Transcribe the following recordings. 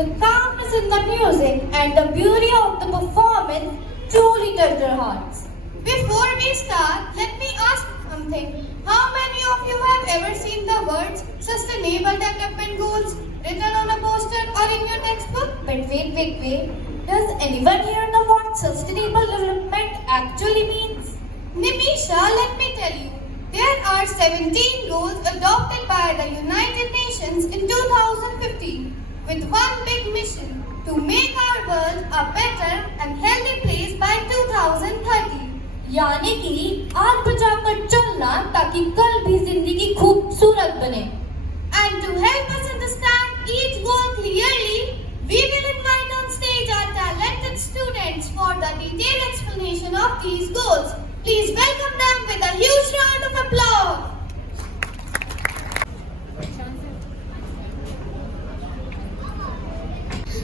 The calmness in the music and the beauty of the performance truly touched our hearts. Before we start, let me ask something. How many of you have ever seen the words Sustainable Development Goals written on a poster or in your textbook? But wait. Does anyone here know what sustainable development actually means? Nimisha, let me tell you. There are 17 goals adopted by the United Nations in 2015 with one big mission to make our world a better and healthy place by 2030. यानी कि आज बचाकर चलना ताकि कल भी जिंदगी खूबसूरत बने. And to help us understand each goal clearly, we will invite on stage our talented students for the detailed explanation of these goals. Please welcome them with a huge round of applause.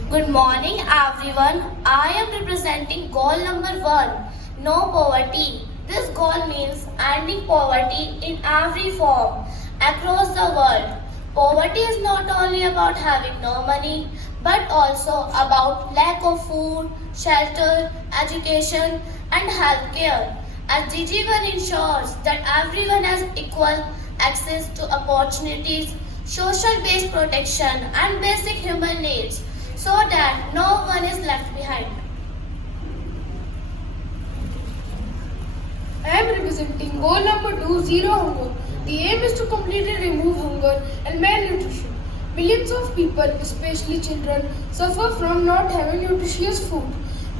Good morning everyone. I am representing goal number 1, no poverty. This goal means ending poverty in every form across the world. Poverty is not only about having no money but also about lack of food, shelter, education and health care. SDG1 ensures that everyone has equal access to opportunities, social-based protection and basic human needs so that no one is left behind. I am representing goal number 2, zero hunger. The aim is to completely remove hunger and malnutrition. Millions of people, especially children, suffer from not having nutritious food.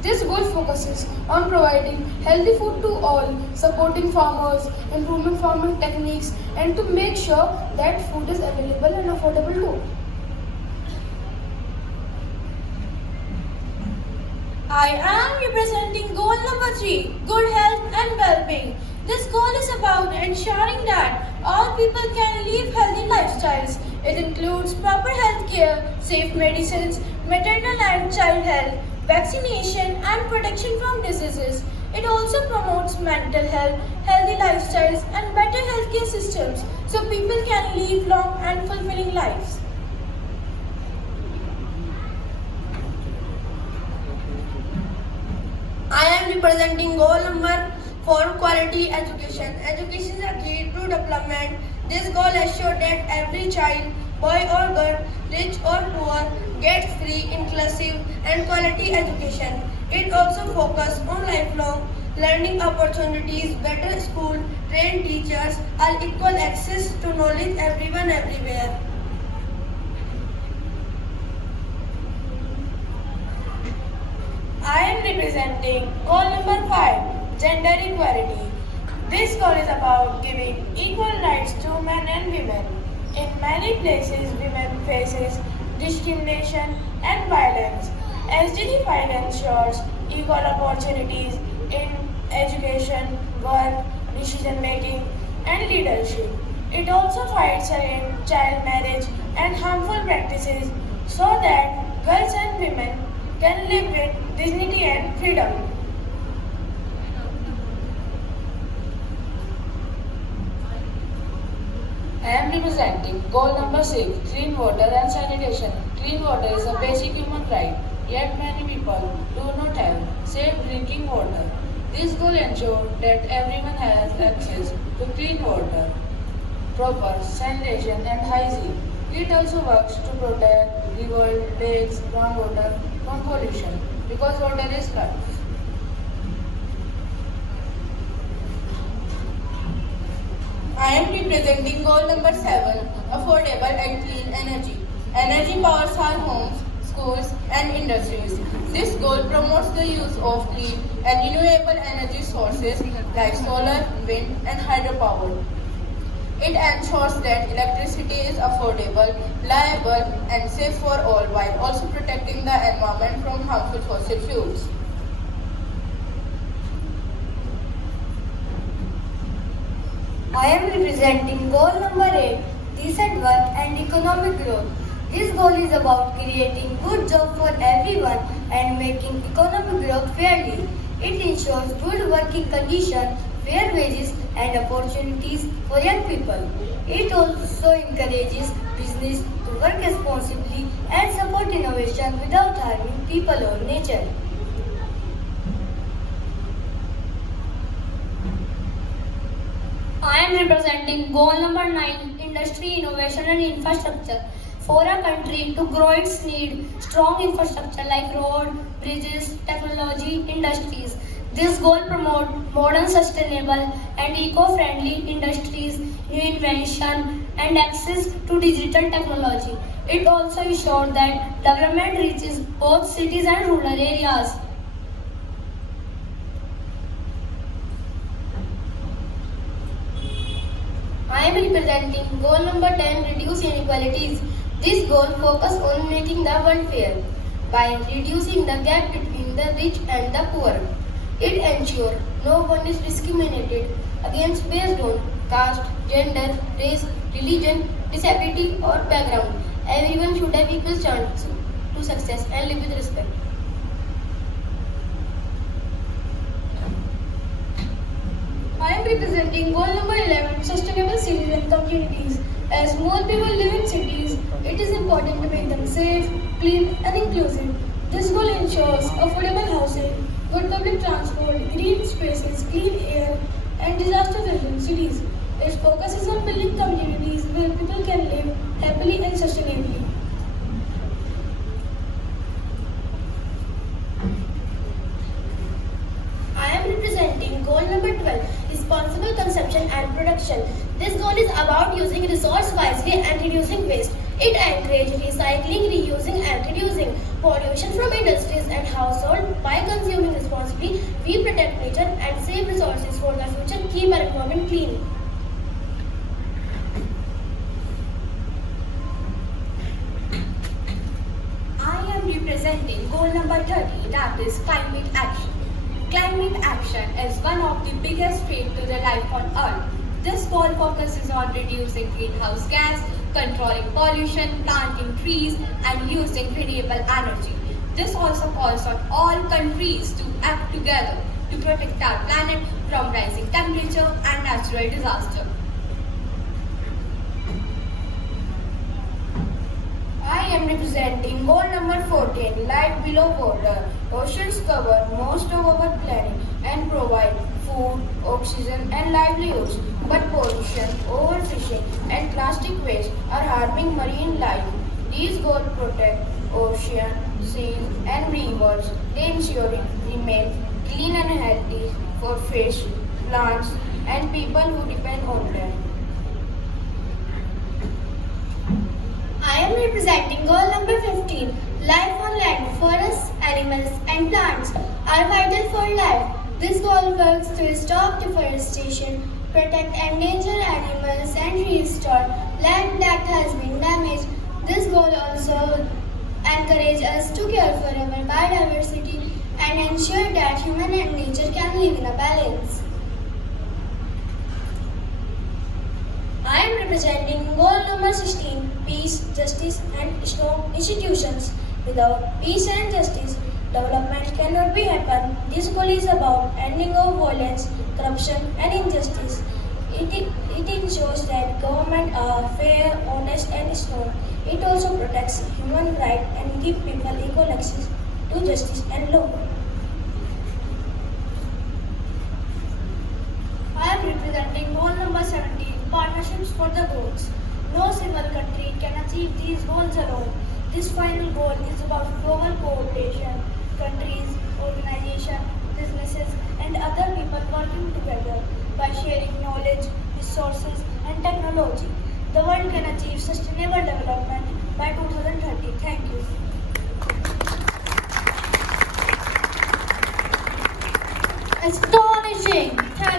This goal focuses on providing healthy food to all, supporting farmers, improving farming techniques, and to make sure that food is available and affordable too. I am representing goal number 3, good health and well-being. This goal is about ensuring that all people can live healthy lifestyles. It includes proper health care, safe medicines, maternal and child health, vaccination and protection from diseases. It also promotes mental health, healthy lifestyles and better healthcare systems so people can live long and fulfilling lives. I am representing goal number 4, quality education. Education is a key to development. This goal ensures that every child, boy or girl, rich or poor, gets free, inclusive and quality education. It also focuses on lifelong learning opportunities, better school, trained teachers, and equal access to knowledge everyone everywhere. I am representing goal number 5, gender equality. This goal is about giving equal rights to men and women. In many places, women faces discrimination and violence. SDG 5 ensures equal opportunities in education, work, decision making, and leadership. It also fights against child marriage and harmful practices so that girls and women can live with dignity and freedom. I am representing goal number 6, clean water and sanitation. Clean water is a basic human right, yet many people do not have safe drinking water. This goal ensures that everyone has access to clean water, proper sanitation and hygiene. It also works to protect rivers, lakes, groundwater from pollution because water is life. I am representing goal number 7, affordable and clean energy. Energy powers our homes, schools and industries. This goal promotes the use of clean and renewable energy sources like solar, wind and hydropower. It ensures that electricity is affordable, reliable and safe for all while also protecting the environment from harmful fossil fuels. I am representing goal number 8, decent work and economic growth. This goal is about creating good jobs for everyone and making economic growth fairly. It ensures good working conditions, fair wages and opportunities for young people. It also encourages business to work responsibly and support innovation without harming people or nature. I am representing goal number 9, industry, innovation and infrastructure. For a country to grow its need strong infrastructure like road, bridges, technology, industries. This goal promote modern, sustainable and eco-friendly industries, new invention and access to digital technology. It also ensures that development reaches both cities and rural areas. I am representing goal number 10, reduce inequalities. This goal focuses on making the world fair by reducing the gap between the rich and the poor. It ensures no one is discriminated against based on caste, gender, race, religion, disability or background. Everyone should have equal chance to success and live with respect. I am representing goal number 11, sustainable cities and communities. As more people live in cities, it is important to make them safe, clean and inclusive. This goal ensures affordable housing, good public transport, green spaces, clean air and disaster-resistant cities. It focuses on building communities where people can live happily and sustainably. I am representing goal number 12, responsible consumption and production. This goal is about using resource wisely and reducing waste. It encourages recycling, reusing and reducing pollution from industries and households. By consuming responsibly, we protect nature and save resources for the future, keep our environment clean. I am representing goal number 30, that is climate action. Climate action is one of the biggest threats to the life on Earth. This goal focuses on reducing greenhouse gas, controlling pollution, planting trees, and using renewable energy. This also calls on all countries to act together to protect our planet from rising temperature and natural disaster. I am representing goal number 14, life below water. Oceans cover most of our planet and provide food, oxygen and livelihoods. But pollution, overfishing and plastic waste are harming marine life. These goals protect ocean, seas and rivers. They ensure it remain clean and healthy for fish, plants and people who depend on them. I am representing goal number 15. Life on land, forests, animals and plants are vital for life. This goal works to stop deforestation, protect endangered animals and restore land that has been damaged. This goal also encourages us to care for our biodiversity and ensure that human and nature can live in a balance. I am representing goal number 16, peace, justice and strong institutions. Without peace and justice, development cannot be happen. This goal is about ending of violence, corruption and injustice. It ensures that government are fair, honest and strong. It also protects human rights and gives people equal access to justice and law. I am representing goal number 17, partnerships for the goals. No single country can achieve these goals alone. This final goal is about global cooperation, countries, organizations, businesses and other people working together by sharing knowledge, resources and technology. The world can achieve sustainable development by 2030. Thank you. Astonishing!